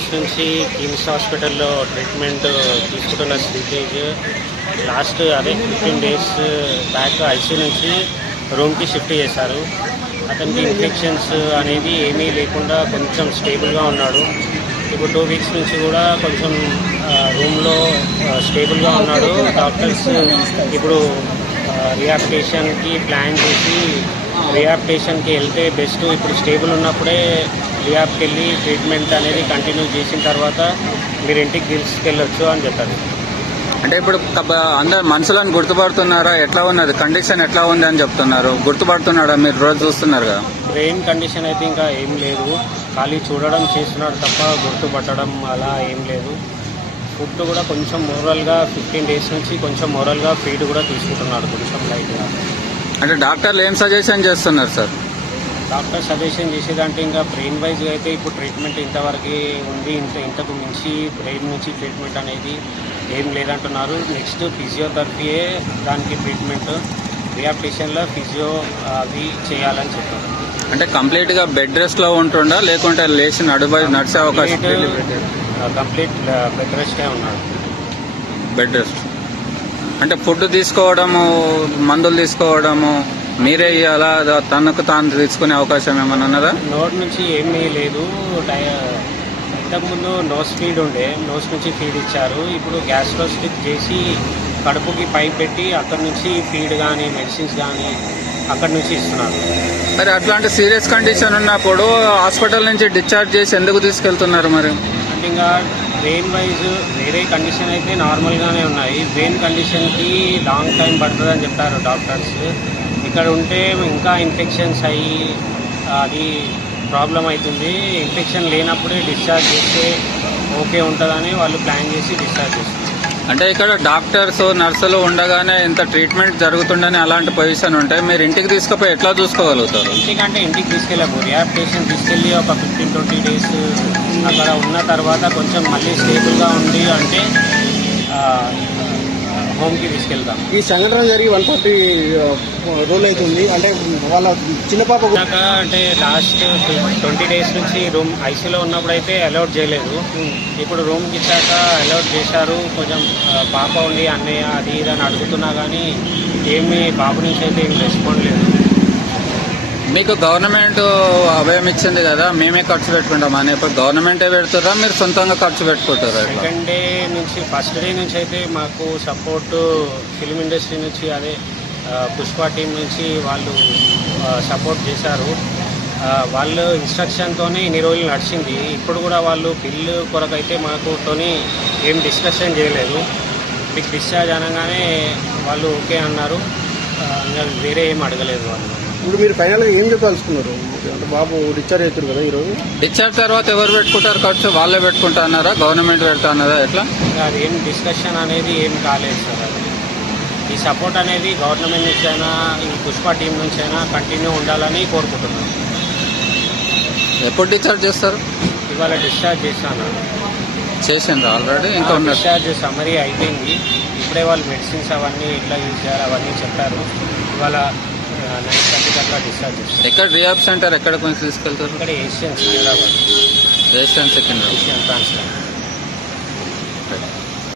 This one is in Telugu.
డేస్ నుంచి కిమ్స్ హాస్పిటల్లో ట్రీట్మెంట్ తీసుకుంటున్న శ్రీతేజ్ లాస్ట్ అదే fifteen days back I C రూమ్కి షిఫ్ట్ చేశారు. అతనికి ఇన్ఫెక్షన్స్ అనేది ఏమీ లేకుండా కొంచెం స్టేబుల్గా ఉన్నాడు. ఇప్పుడు టూ వీక్స్ నుంచి కూడా కొంచెం రూమ్లో స్టేబుల్గా ఉన్నాడు. డాక్టర్స్ ఇప్పుడు రిహాబిటేషన్కి ప్లాన్ చేసి రిహాబిటేషన్కి వెళ్తే బెస్ట్. ఇప్పుడు స్టేబుల్ ఉన్నప్పుడే రిహాబ్కి వెళ్ళి ట్రీట్మెంట్ అనేది కంటిన్యూ చేసిన తర్వాత మీరు ఇంటికి తీసుకెళ్ళొచ్చు అని చెప్పారు. అంటే ఇప్పుడు అందరు మనుషులను గుర్తుపడుతున్నారా? ఎట్లా ఉన్నది? కండిషన్ ఎట్లా ఉంది అని చెప్తున్నారు. గుర్తుపడుతున్నాడా? మీరు రోజు చూస్తున్నారు కదా. బ్రెయిన్ కండిషన్ అయితే ఇంకా ఏం లేదు. ఖాళీ చూడడం చేస్తున్నాడు తప్ప గుర్తుపట్టడం అలా ఏం లేదు. ఫుడ్ కూడా కొంచెం మోరల్గా ఫిఫ్టీన్ డేస్ నుంచి కొంచెం మోరల్గా ఫీడ్ కూడా తీసుకుంటున్నాడు కొంచెం లైట్గా అంటే డాక్టర్లు ఏం సజెషన్ చేస్తున్నారు సార్ డాక్టర్ సజెషన్ చేసేదంటే ఇంకా బ్రెయిన్ వైజ్గా అయితే ఇప్పుడు ట్రీట్మెంట్ ఇంతవరకు ఉంది. ఇంత ఇంతకు మించి బ్రెయిన్ నుంచి ట్రీట్మెంట్ అనేది ఏం లేదంటున్నారు. నెక్స్ట్ ఫిజియోథెరపీయే దానికి ట్రీట్మెంట్ రిహాబిటేషన్లో ఫిజియో అవి చేయాలని చెప్పారు. అంటే కంప్లీట్గా బెడ్ రెస్ట్లో ఉంటుండా? లేకుంటే లేచి నడుబై నడిచే అవకాశం కంప్లీట్ బెడ్ రెస్టే ఉన్నాడు. బెడ్ రెస్ట్ అంటే ఫుడ్ తీసుకోవడము మందులు తీసుకోవడము మీరే ఇవ్వాలా తనకు తాను తీసుకునే అవకాశం ఏమైనా ఉన్నదా? నోట్ నుంచి ఏమీ లేదు. ఇంతకుముందు నోస్ ఫీడ్ ఉండే. నోస్ నుంచి ఫీడ్ ఇచ్చారు. ఇప్పుడు గ్యాస్లో స్టిక్ చేసి కడుపుకి పైప్ పెట్టి అక్కడ నుంచి ఫీడ్ కానీ మెడిసిన్స్ కానీ అక్కడ నుంచి ఇస్తున్నారు. మరి అట్లాంటి సీరియస్ కండిషన్ ఉన్నప్పుడు హాస్పిటల్ నుంచి డిశ్చార్జ్ చేసి ఎందుకు తీసుకెళ్తున్నారు మరి? అంటే ఇంకా బ్రెయిన్ వైజ్ వేరే కండిషన్ అయితే నార్మల్గానే ఉన్నాయి. బ్రెయిన్ కండిషన్కి లాంగ్ టైం పడుతుందని చెప్పారు డాక్టర్స్. ఇక్కడ ఉంటే ఇంకా ఇన్ఫెక్షన్స్ అయ్యి అది ప్రాబ్లం అవుతుంది. ఇన్ఫెక్షన్ లేనప్పుడే డిశ్చార్జ్ చేస్తే ఓకే ఉంటుందని వాళ్ళు ప్లాన్ చేసి డిశ్చార్జ్ చేస్తారు అంటే ఇక్కడ డాక్టర్స్ నర్సులు ఉండగానే ఇంత ట్రీట్మెంట్ జరుగుతుండని అలాంటి పొజిషన్ ఉంటే మీరు ఇంటికి తీసుకుపోయి ఎట్లా చూసుకోగలుగుతారు? ఇంటికంటే ఇంటికి తీసుకెళ్ళము రిహాబిటేషన్ తీసుకెళ్ళి ఒక ఫిఫ్టీన్ ట్వంటీ డేస్ అక్కడ ఉన్న తర్వాత కొంచెం మళ్ళీ స్టేబుల్గా ఉంది అంటే హోమ్కి తీసుకెళ్తాం. ఈ సంఘటన జరిగి వన్ ఫార్టీ రోజులు అవుతుంది. అంటే వాళ్ళ చిన్న పాప అంటే లాస్ట్ ట్వంటీ డేస్ నుంచి రూమ్ ఐసీలో ఉన్నప్పుడు అయితే అలౌట్ చేయలేదు. ఇప్పుడు రూమ్కి ఇచ్చాక అలౌట్ చేశారు. కొంచెం పాప ఉండి అన్నయ్య అది ఇది అని అడుగుతున్నా కానీ ఏమీ బాబు నుంచి అయితే ఏం రెస్పాండ్ లేదు మీకు గవర్నమెంట్ అభయం ఇచ్చింది కదా మేమే ఖర్చు పెట్టుకుంటాం. అని ఇప్పుడు గవర్నమెంటే పెడుతురా మీరు సొంతంగా ఖర్చు పెట్టుకుంటారా సెకండ్ డే నుంచి ఫస్ట్ డే నుంచి అయితే మాకు సపోర్ట్ ఫిల్మ్ ఇండస్ట్రీ నుంచి అదే పుష్ప టీం నుంచి వాళ్ళు సపోర్ట్ చేశారు. వాళ్ళు ఇన్స్ట్రక్షన్తోనే ఇన్ని రోజులు నడిచింది. ఇప్పుడు కూడా వాళ్ళు బిల్లు కొరకైతే మాకుతోని ఏం డిస్కషన్ చేయలేదు. మీకు డిశ్చార్జ్ అనగానే వాళ్ళు ఓకే అన్నారు. ఇంకా వేరే ఏం అడగలేదు వాళ్ళు. ఇప్పుడు మీరు ఫైనల్గా ఏం చెప్పాల్సుకున్నారు అంటే బాబు డిశ్చార్జ్ అవుతారు కదా ఈరోజు? డిశ్చార్జ్ తర్వాత ఎవరు పెట్టుకుంటారు ఖర్చు? వాళ్ళే పెట్టుకుంటా అన్నారా? గవర్నమెంట్ పెడతా అన్నారా? ఎట్లా? అది ఏం డిస్కషన్ అనేది ఏం కాలేదు సార్ అది. ఈ సపోర్ట్ అనేది గవర్నమెంట్ నుంచి అయినా ఈ పుష్ప టీం నుంచి అయినా కంటిన్యూ ఉండాలని కోరుకుంటున్నాను ఎప్పుడు డిశ్చార్జ్ చేస్తారు? ఇవాళ డిశ్చార్జ్ చేశాను. చేసిండ్రు ఆల్రెడీ ఇంకా ఉన్నారు. డిశ్చార్జ్ సమరీ అయిపోయింది. ఇప్పుడే వాళ్ళు మెడిసిన్స్ అవన్నీ ఎట్లా యూజ్ చేయాలి అవన్నీ చెప్పారు. ఇవాళ డిశ్చార్జ్ చేస్తారు ఎక్కడ రిహాబ్ సెంటర్ ఎక్కడ కొంచెం తీసుకెళ్తారు? ఇక్కడ Asian Secunderabad Asian second. Asian transfer